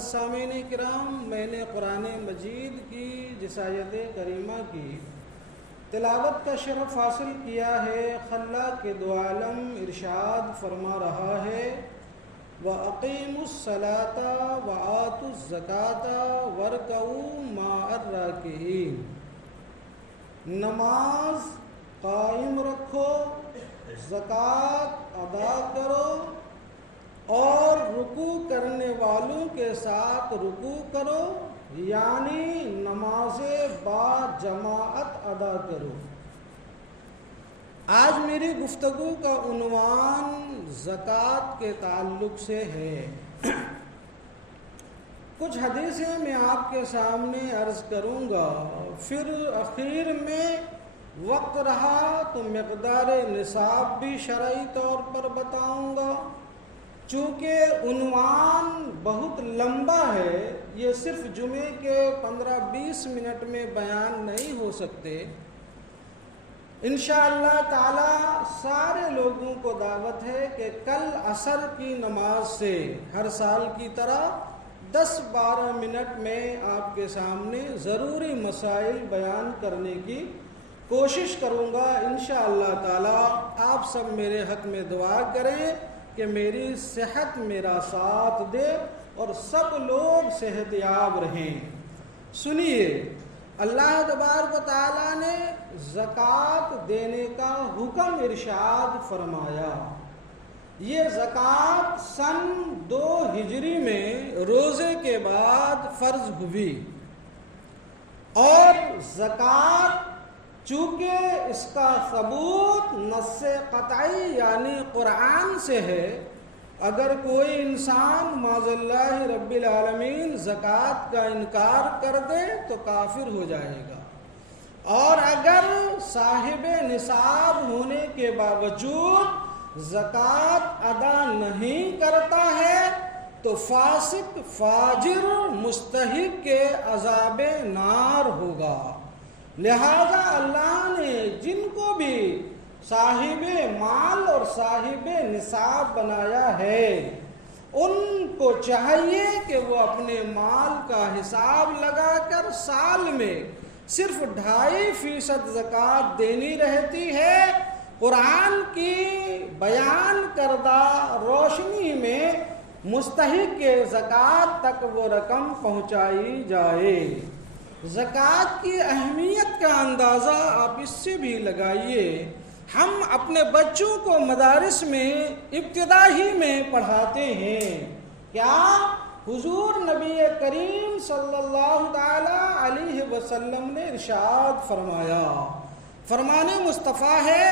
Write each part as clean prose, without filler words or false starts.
معزز سامعین کرام، میں نے قرآن مجید کی جس آیت کریمہ کی تلاوت کا شرف حاصل کیا ہے، خلاق دو عالم ارشاد فرما رہا ہے وَأَقِيمُوا الصَّلَاةَ وَآتُوا الزَّكَاةَ وَارْكَعُوا مَعَ الرَّاكِعِينَ۔ نماز قائم رکھو، زکوٰۃ ادا کرو اور رکوع کرنے والوں کے ساتھ رکوع کرو، یعنی نماز با جماعت ادا کرو۔ آج میری گفتگو کا عنوان زکوٰۃ کے تعلق سے ہے۔ کچھ حدیثیں میں آپ کے سامنے عرض کروں گا، پھر اخیر میں وقت رہا تو مقدار نصاب بھی شرعی طور پر بتاؤں گا۔ چونکہ عنوان بہت لمبا ہے، یہ صرف جمعے کے 15-20 منٹ میں بیان نہیں ہو سکتے۔ انشاءاللہ تعالی سارے لوگوں کو دعوت ہے کہ کل عصر کی نماز سے ہر سال کی طرح 10-12 منٹ میں آپ کے سامنے ضروری مسائل بیان کرنے کی کوشش کروں گا۔ انشاءاللہ تعالی آپ سب میرے حق میں دعا کریں کہ میری صحت میرا ساتھ دے اور سب لوگ صحت یاب رہیں۔ سنیے، اللہ تبارک و تعالیٰ نے زکوٰۃ دینے کا حکم ارشاد فرمایا۔ یہ زکوٰۃ سن 2 ہجری میں روزے کے بعد فرض ہوئی، اور زکوٰۃ چونکہ اس کا ثبوت نص قطعی یعنی قرآن سے ہے، اگر کوئی انسان معاذ اللہ رب العالمین زکوٰۃ کا انکار کر دے تو کافر ہو جائے گا، اور اگر صاحب نصاب ہونے کے باوجود زکوٰۃ ادا نہیں کرتا ہے تو فاسق فاجر مستحق کے عذاب نار ہوگا۔ لہذا اللہ نے جن کو بھی صاحب مال اور صاحب نصاب بنایا ہے، ان کو چاہیے کہ وہ اپنے مال کا حساب لگا کر سال میں صرف 2.5% زکوٰۃ دینی رہتی ہے۔ قرآن کی بیان کردہ روشنی میں مستحق کے زکوٰۃ تک وہ رقم پہنچائی جائے۔ زکوٰۃ کی اہمیت کا اندازہ آپ اس سے بھی لگائیے۔ ہم اپنے بچوں کو مدارس میں ابتدائی میں پڑھاتے ہیں، کیا حضور نبی کریم صلی اللہ تعالی علیہ وسلم نے ارشاد فرمایا، فرمان مصطفیٰ ہے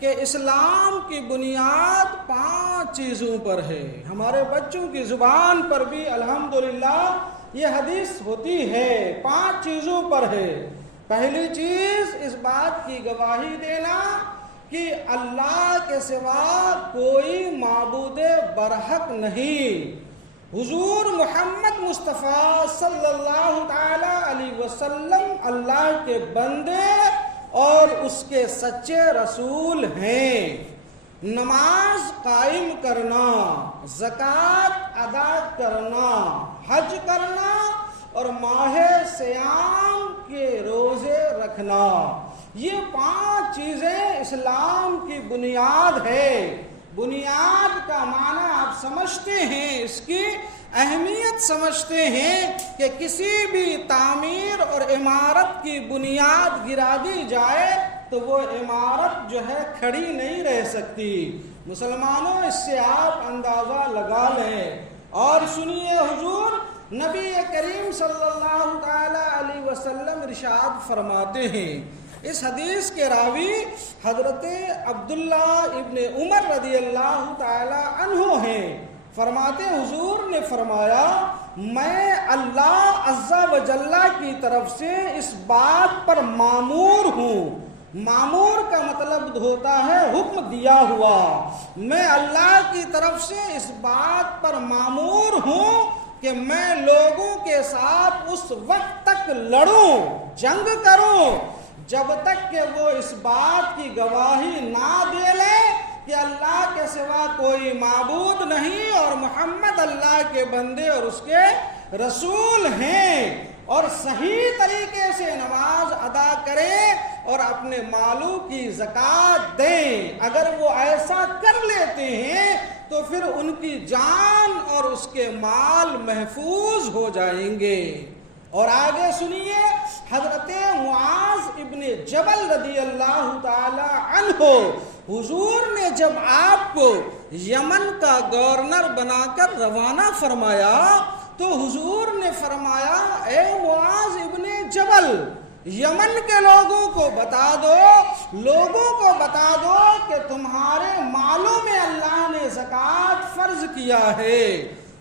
کہ اسلام کی بنیاد 5 چیزوں پر ہے۔ ہمارے بچوں کی زبان پر بھی الحمدللہ یہ حدیث ہوتی ہے، 5 چیزوں پر ہے۔ پہلی چیز اس بات کی گواہی دینا کہ اللہ کے سوا کوئی معبود برحق نہیں، حضور محمد مصطفیٰ صلی اللہ تعالی علیہ وسلم اللہ کے بندے اور اس کے سچے رسول ہیں۔ نماز قائم کرنا، زکوٰۃ ادا کرنا، حج کرنا اور ماہ سیام کے روزے رکھنا، یہ 5 چیزیں اسلام کی بنیاد ہے۔ بنیاد کا معنی آپ سمجھتے ہیں، اس کی اہمیت سمجھتے ہیں کہ کسی بھی تعمیر اور عمارت کی بنیاد گرا دی جائے تو وہ عمارت جو ہے کھڑی نہیں رہ سکتی۔ مسلمانوں، اس سے آپ اندازہ لگا لیں اور سنیے، حضور نبی کریم صلی اللہ تعالی علیہ وسلم ارشاد فرماتے ہیں، اس حدیث کے راوی حضرت عبداللہ ابن عمر رضی اللہ تعالی عنہ ہیں۔ فرماتے حضور نے فرمایا، میں اللہ عز و جل کی طرف سے اس بات پر مامور ہوں۔ مامور کا مطلب ہوتا ہے حکم دیا ہوا۔ میں اللہ کی طرف سے اس بات پر مامور ہوں کہ میں لوگوں کے ساتھ اس وقت تک لڑوں، جنگ کروں، جب تک کہ وہ اس بات کی گواہی نہ دے لیں کہ اللہ کے سوا کوئی معبود نہیں اور محمد اللہ کے بندے اور اس کے رسول ہیں، اور صحیح طریقے سے نماز ادا کریں اور اپنے مالوں کی زکوٰۃ دیں۔ اگر وہ ایسا کر لیتے ہیں تو پھر ان کی جان اور اس کے مال محفوظ ہو جائیں گے۔ اور آگے سنیے، حضرت معاذ ابن جبل رضی اللہ تعالی عنہ، حضور نے جب آپ کو یمن کا گورنر بنا کر روانہ فرمایا تو حضور نے فرمایا، اے معاذ ابن جبل، یمن کے لوگوں کو بتا دو کہ تمہارے مالوں میں اللہ نے زکوٰۃ فرض کیا ہے،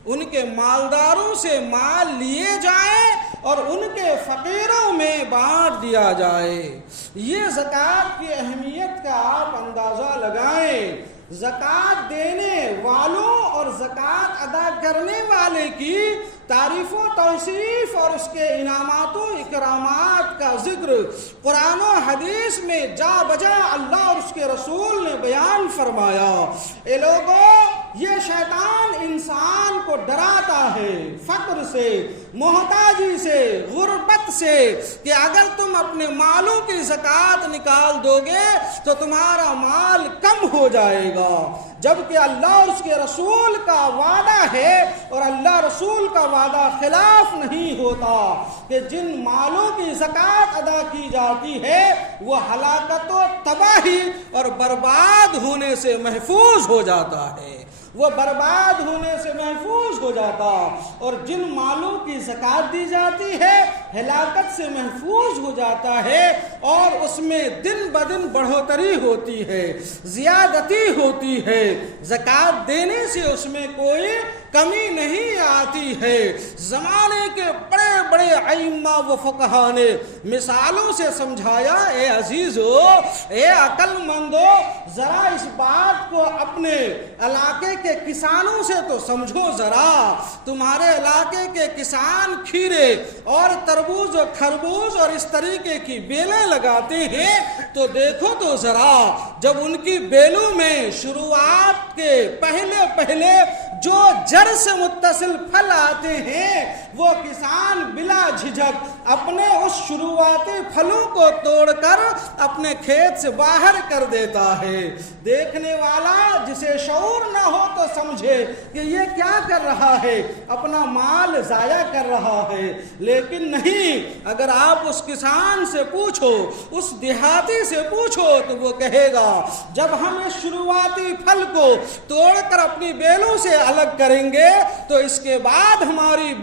ان کے مالداروں سے مال لیے جائیں اور ان کے فقیروں میں بانٹ دیا جائے۔ یہ زکوٰۃ کی اہمیت کا آپ اندازہ لگائیں۔ زکوٰۃ دینے والوں اور زکوٰۃ ادا کرنے والے کی تعریف و توصیف اور اس کے انعامات و اکرامات کا ذکر قرآن و حدیث میں جا بجا اللہ اور اس کے رسول نے بیان فرمایا۔ اے لوگوں، یہ شیطان انسان کو ڈراتا ہے فقر سے، محتاجی سے، غربت سے، کہ اگر تم اپنے مالوں کی زکوٰۃ نکال دو گے تو تمہارا مال کم ہو جائے گا، جبکہ اللہ اور اس کے رسول کا وعدہ ہے اور اللہ رسول کا وعدہ خلاف نہیں ہوتا کہ جن مالوں کی زکوٰۃ ادا کی جاتی ہے وہ ہلاکت و تباہی اور برباد ہونے سے محفوظ ہو جاتا ہے، وہ برباد ہونے سے محفوظ ہو جاتا، اور جن مالوں کی زکوٰۃ دی جاتی ہے ہلاکت سے محفوظ ہو جاتا ہے، اور اس میں دن بدن بڑھوتری ہوتی ہے، زیادتی ہوتی ہے۔ زکوٰۃ دینے سے اس میں کوئی کمی نہیں آتی ہے۔ زمانے کے بڑے بڑے ائمہ و فقہا نے مثالوں سے سمجھایا، اے عزیزو، اے عقل مندو، ذرا اس بات کو اپنے علاقے کے کسانوں سے تو سمجھو ذرا۔ تمہارے علاقے کے کسان کھیرے اور تربوز و خربوز اور اس طریقے کی بیلیں لگاتے ہیں تو دیکھو تو ذرا، جب ان کی بیلوں میں شروعات کے پہلے جو جڑ سے متصل پھل آتے ہیں وہ کسان بلا جھجک اپنے اس شروعاتی پھلوں کو توڑ کر اپنے کھیت سے باہر کر دیتا ہے۔ دیکھنے والا جسے شعور نہ ہو تو سمجھے کہ یہ کیا کر رہا ہے، اپنا مال ضائع کر رہا ہے، لیکن نہیں، اگر آپ اس کسان سے پوچھو، اس دیہاتی سے پوچھو تو وہ کہے گا، جب ہم اس شروعاتی پھل کو توڑ کر اپنی بیلوں سے الگ کریں گے تو اس کے بعد ہماری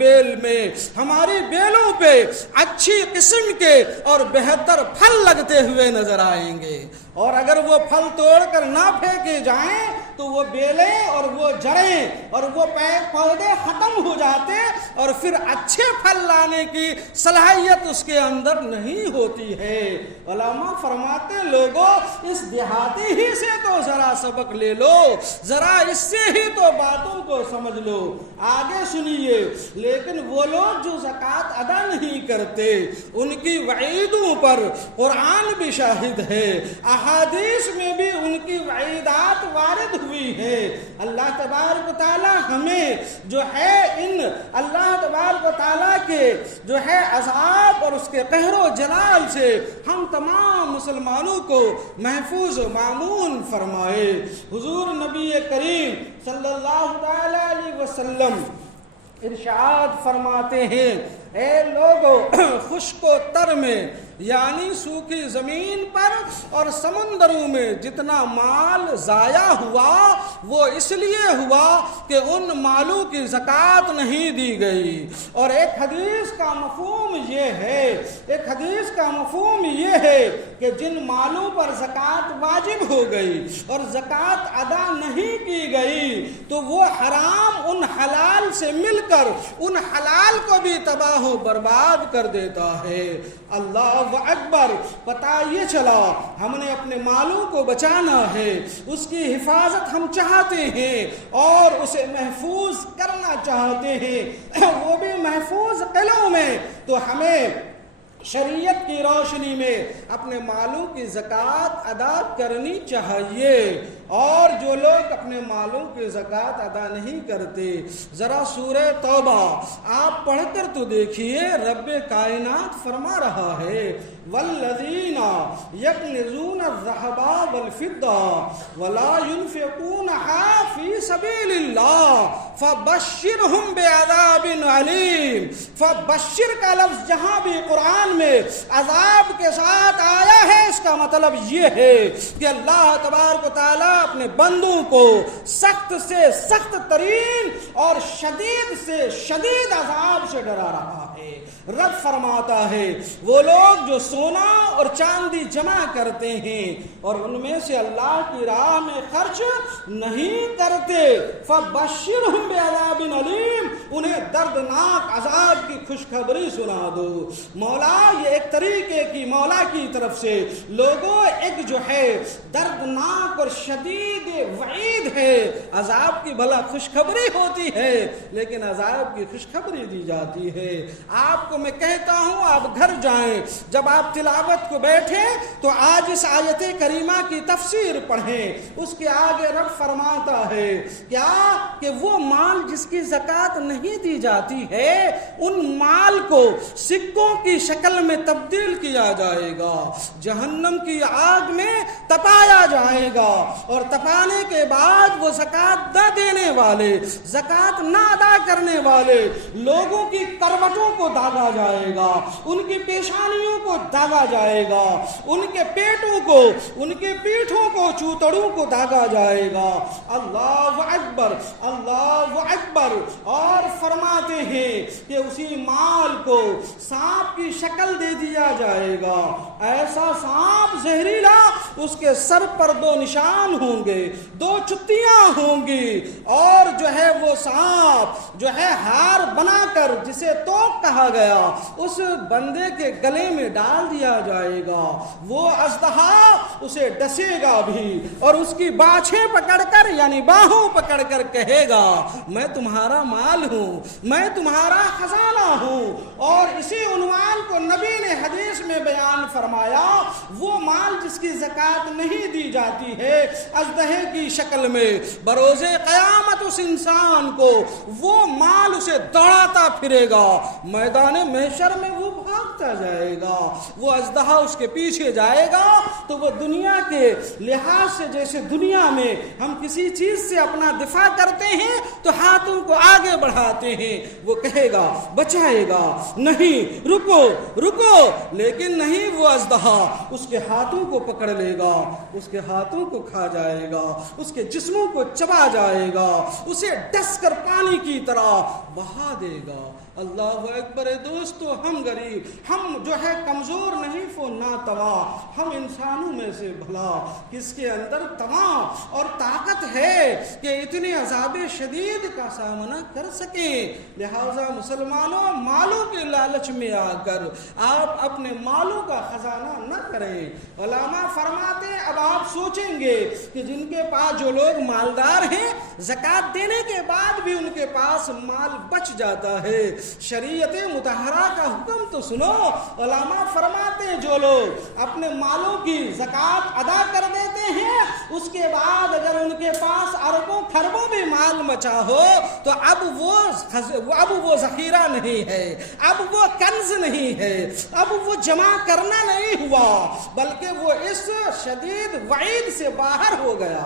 بیلوں پہ اچھی قسم کے اور بہتر پھل لگتے ہوئے نظر آئیں گے، اور اگر وہ پھل توڑ کر نہ پھینکے جائیں تو وہ بیلیں اور وہ جڑیں اور وہ پودے ختم ہو جاتے اور پھر اچھے پھل لانے کی صلاحیت اس کے اندر نہیں ہوتی ہے۔ علماء فرماتے، لوگوں اس دیہاتی ہی سے تو ذرا سبق لے لو، ذرا اس سے ہی تو باتوں کو سمجھ لو۔ آگے سنیے، لیکن وہ لوگ جو زکوٰۃ ادا نہیں کرتے ان کی وعیدوں پر قرآن بھی شاہد ہے، احادیث میں بھی ان کی وعیدات وارد ہوئی ہے۔ اللہ تبارک و تعالی ہمیں جو ہے اللہ تبارک و تعالی کے جو ہے عذاب اور اس کے قہر و جلال سے ہم تمام مسلمانوں کو محفوظ و مامون فرمائے۔ حضور نبی کریم صلی اللہ علیہ وسلم ارشاد فرماتے ہیں، اے لوگو، خشک و تر میں یعنی سوکھی زمین پر اور سمندروں میں جتنا مال ضائع ہوا وہ اس لیے ہوا کہ ان مالوں کی زکوٰۃ نہیں دی گئی۔ اور ایک حدیث کا مفہوم یہ ہے کہ جن مالوں پر زکوٰۃ واجب ہو گئی اور زکوٰۃ ادا نہیں کی گئی تو وہ حرام ان حلال سے مل کر ان حلال کو بھی تباہ و برباد کر دیتا ہے۔ اللہ اکبر! پتہ یہ چلا ہم نے اپنے مالوں کو بچانا ہے، اس کی حفاظت ہم چاہتے ہیں اور اسے محفوظ کرنا چاہتے ہیں، وہ بھی محفوظ قلعوں میں، تو ہمیں شریعت کی روشنی میں اپنے مالوں کی زکوٰۃ ادا کرنی چاہیے، اور جو لوگ اپنے مالوں کی زکوٰۃ ادا نہیں کرتے، ذرا سورہ توبہ آپ پڑھ کر تو دیکھیے، رب کائنات فرما رہا ہے والذین یکنزون الذھب والفضہ ولا ينفقونها فی سبیل اللہ فبشرہم بعذاب علیم۔ فبشر کا لفظ جہاں بھی قرآن میں عذاب کے ساتھ آیا ہے، اس کا مطلب یہ ہے کہ اللہ تبارک و تعالیٰ اپنے بندوں کو سخت سے سخت ترین اور شدید سے شدید عذاب سے ڈرا رہا ہے۔ رب فرماتا ہے وہ لوگ جو سونا اور چاندی جمع کرتے ہیں اور ان میں سے اللہ کی راہ میں خرچ نہیں کرتے، فبشرہم بعذاب علیم، انہیں دردناک عذاب کی خوشخبری سنا دو۔ مولا یہ ایک طریقے کی مولا کی طرف سے لوگوں ایک جو ہے دردناک اور شدید وعید ہے، عذاب کی بھلا خوشخبری ہوتی ہے لیکن عذاب کی خوشخبری دی جاتی ہے۔ آپ کو میں کہتا ہوں آپ گھر جائیں، جب آپ تلاوت کو بیٹھیں تو آج اس آیت کریمہ کی تفسیر پڑھیں، اس کے آگے رب فرماتا ہے کیا کہ وہ مال جس کی زکوٰۃ نہیں دی جاتی ہے ان مال کو سکوں کی شکل میں تبدیل کیا جائے گا، جہنم کی آگ میں تپایا جائے گا، اور تپانے کے بعد وہ زکوٰۃ نہ دینے والے، زکوٰۃ نہ ادا کرنے والے لوگوں کی کروٹوں کو داغا جائے گا، ان کی پیشانیوں کو داغا جائے گا، ان کے پیٹوں کو، ان کے پیٹھوں کو، چوتڑوں کو داغا جائے گا۔ اللہ اکبر، اللہ اکبر۔ اور فرماتے ہیں کہ اسی مال کو سانپ کی شکل دے دیا جائے گا، ایسا سانپ زہریلا، اس کے سر پر 2 نشان ہوں گے، 2 چتیاں ہوں گی، اور جو ہے وہ سانپ جو ہے ہار بنا کر جسے توق کہا گیا اس بندے کے گلے میں ڈال دیا جائے گا، وہ اژدہا اسے ڈسے گا بھی اور اس کی باچھیں پکڑ کر یعنی باہوں پکڑ کر کہے گا میں تمہارا مال ہوں، میں تمہارا خزانہ ہوں۔ اور اسی عنوان کو نبی نے حدیث میں بیان فرمایا، وہ مال جس کی زکوٰۃ نہیں دی جاتی ہے اژدہے کی شکل میں، بروز قیامت اس انسان کو وہ مال اسے دوڑاتا پھرے گا، میدان محشر میں وہ بھاگتا جائے گا، وہ اژدہا اس کے پیچھے جائے گا، تو وہ دنیا کے لحاظ سے جیسے دنیا میں ہم کسی چیز سے اپنا دفاع کرتے ہیں تو ہاتھوں کو آگے بڑھاتے ہیں، وہ کہے گا بچائے گا، نہیں رکو رکو، لیکن نہیں، وہ اژدہا اس کے ہاتھوں کو پکڑ لے گا، اس کے ہاتھوں کو کھا جائے گا، اس کے جسموں کو چبا جائے گا، اسے ڈس کر پانی کی طرح بہا دے گا۔ اللہ اکبر۔ دوستو ہم غریب، ہم جو ہے کمزور نہیں فو ناتوا، ہم انسانوں میں سے بھلا کس کے اندر تواں اور طاقت ہے کہ اتنے عذاب شدید کا سامنا کر سکیں۔ لہذا مسلمانوں مالوں کے لالچ میں آ کر آپ اپنے مالوں کا خزانہ نہ کریں۔ علماء فرماتے ہیں اب آپ سوچیں گے کہ جن کے پاس جو لوگ مالدار ہیں زکوٰۃ دینے کے بعد بھی ان کے پاس مال بچ جاتا ہے، شریعت مطہرہ کا حکم تو سنو۔ علماء فرماتے ہیں جو لوگ اپنے مالوں کی زکوٰۃ ادا کر دیتے ہیں اس کے بعد اگر ان کے پاس اربوں خربوں بھی مال بچا ہو تو اب وہ ذخیرہ نہیں ہے، اب وہ کنز نہیں ہے، اب وہ جمع کرنا نہیں ہوا، بلکہ وہ اس شدید وعید سے باہر ہو گیا۔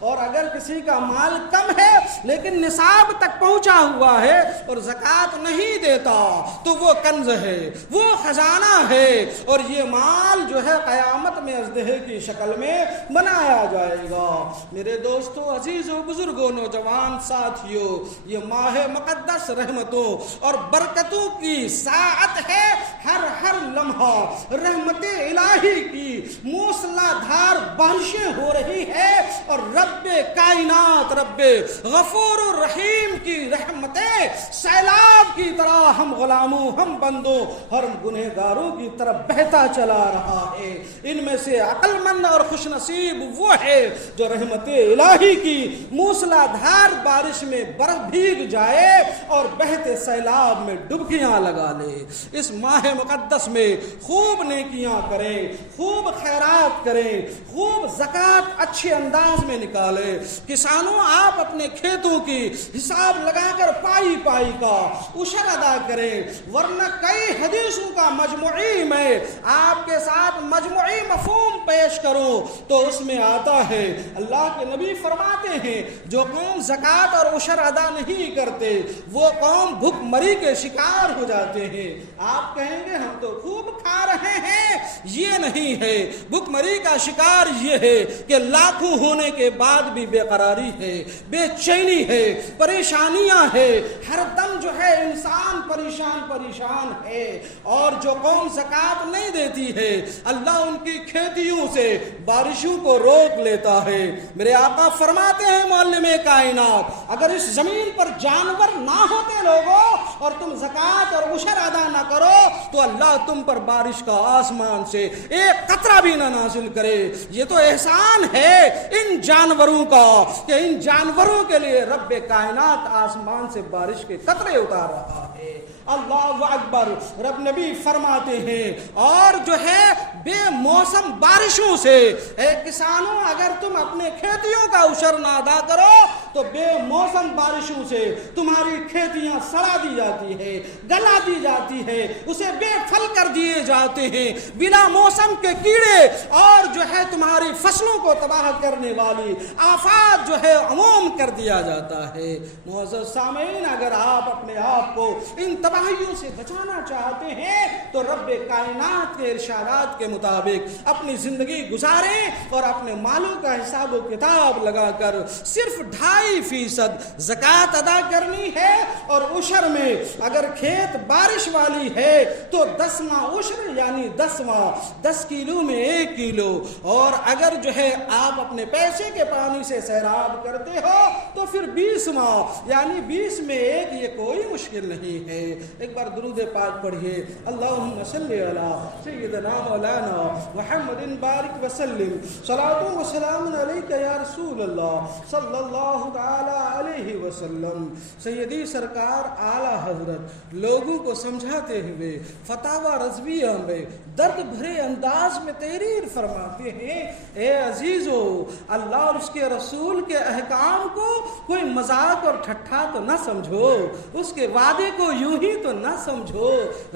اور اگر کسی کا مال کم ہے لیکن نصاب تک پہنچا ہوا ہے اور زکوٰۃ نہیں دیتا تو وہ کنز ہے، وہ خزانہ ہے، اور یہ مال جو ہے قیامت میں اژدہے کی شکل میں بنایا جائے گا۔ میرے دوستو، عزیزوں، بزرگوں، نوجوان ساتھیوں، یہ ماہ مقدس رحمتوں اور برکتوں کی ساعت ہے، ہر لمحہ رحمت الہی کی موسلا دھار بارشیں ہو رہی ہے، اور رب کائنات، رب غفور الرحیم کی رحمتیں سیلاب کی طرح ہم غلاموں، ہم بندوں اور گنہگاروں کی طرف بہتا چلا رہا ہے۔ ان میں سے عقل مند اور خوش نصیب نصیب وہ ہے جو رحمت الہی کی موسلادھار بارش میں برف بھیگ جائے اور بہتے سیلاب میں ڈبکیاں لگا لے۔ اس ماہ مقدس میں خوب نیکیاں کریں، خوب خیرات کریں، خوب زکوٰۃ اچھے انداز میں نکالیں۔ کسانوں، آپ اپنے کھیتوں کی حساب لگا کر پائی پائی کا عشر ادا کریں، ورنہ کئی حدیثوں کا مجموعی میں آپ کے ساتھ مجموعی مفہوم پیش کروں تو اس میں آتا ہے، اللہ کے نبی فرماتے ہیں جو قوم زکوٰۃ اور عشر ادا نہیں کرتے وہ قوم بھوک مری کے شکار ہو جاتے ہیں۔ آپ کہیں گے ہم تو خوب کھا رہے ہیں، یہ نہیں ہے۔ بھوک مری کا شکار یہ ہے کہ لاکھوں ہونے کے بعد بھی بے قراری ہے، بے چینی ہے، پریشانیاں ہے، ہر دم جو ہے انسان پریشان ہے۔ اور جو قوم زکوٰۃ نہیں دیتی ہے اللہ ان کی کھیتیوں سے بارشوں کو روک لیتا ہے۔ میرے آقا فرماتے ہیں معلم کائنات، اگر اس زمین پر جانور نہ ہوتے لوگوں اور تم زکوٰۃ اور عشر ادا نہ کرو تو اللہ تم پر بارش کا آسمان سے ایک قطرہ بھی نہ نازل کرے۔ یہ تو احسان ہے ان جانوروں کا کہ ان جانوروں کے لیے رب کائنات آسمان سے بارش کے قطرے اتار رہا ہے۔ اللہ اکبر۔ رب نبی فرماتے ہیں اور جو ہے بے موسم بارشوں سے، اے کسانوں اگر تم اپنے کھیتیوں کا عشر نہ ادا کرو تو بے موسم بارشوں سے تمہاری کھیتیاں سڑا دی جاتی ہے، گلا دی جاتی ہے، اسے بے پھل کر دیے جاتے ہیں۔ بلا موسم کے کیڑے اور جو ہے تمہاری فصلوں کو تباہ کرنے والی آفات جو ہے عموم کر دیا جاتا ہے۔ معزز سامعین، اگر آپ اپنے آپ کو ان تباہیوں سے بچانا چاہتے ہیں تو رب کائنات کے ارشادات کے مطابق اپنی زندگی گزاریں اور اپنے مالوں کا حساب و کتاب لگا کر صرف 2.5% زکوٰۃ ادا کرنی ہے، اور عشر میں اگر کھیت بارش والی ہے تو 10واں عشر یعنی 10 کلو میں 1 کلو، اور اگر جو ہے آپ اپنے پیسے کے پانی سے سیراب کرتے ہو تو پھر 20واں یعنی 20 میں 1، یہ کوئی مشکل نہیں ہے۔ ایک بار درود پاک پڑھیے، اللہم صلی علی سیدنا مولانا محمد بارک وسلم، صلاۃ و سلام علیک یا رسول اللہ صلی اللہ تعالی علیہ وسلم۔ سیدی سرکار اعلیٰ حضرت لوگوں کو سمجھاتے ہوئے فتاوی رضویہ میں درد بھرے انداز میں تحریر فرماتے ہیں، اے عزیزو، اللہ اور اس کے رسول کے احکام کو کوئی مذاق اور ٹھٹھا تو نہ سمجھو، اس کے وعدے کو یوں ہی تو نہ سمجھو۔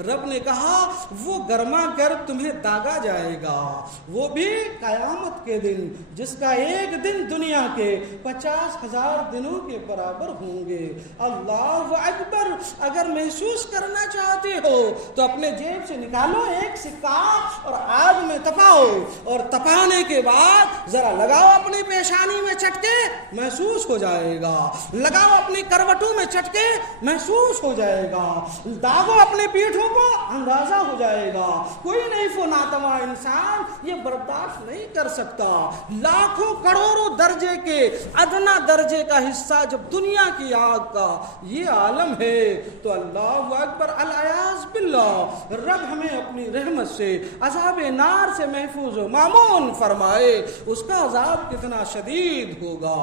رب نے کہا وہ گرما گرم تمہیں داغا جائے گا، وہ بھی قیامت کے دن، جس کا ایک دن دنیا کے 50,000 دنوں کے برابر ہوں گے۔ اللہ اکبر۔ اگر محسوس کرنا چاہتے ہو تو اپنے جیب سے نکالو ایک سکہ اور آگ میں تپاؤ، اور تپانے کے بعد ذرا لگاؤ اپنی پیشانی میں چٹکے، محسوس ہو جائے گا۔ لگاؤ اپنی کروٹوں میں چٹکے، محسوس ہو جائے گا۔ داغو اپنے پیٹھوں کو، اندازہ ہو جائے گا۔ کوئی نہیں ناتواں انسان یہ برداشت نہیں کر سکتا۔ لاکھوں کروڑوں درجے کے ادنا درجے کا حصہ جب دنیا کی آگ کا یہ عالم ہے تو اللہ اکبر، العیاذ باللہ، رب ہمیں اپنی رحمت سے عذاب نار سے محفوظ و مامون فرمائے۔ اس کا عذاب کتنا شدید ہوگا۔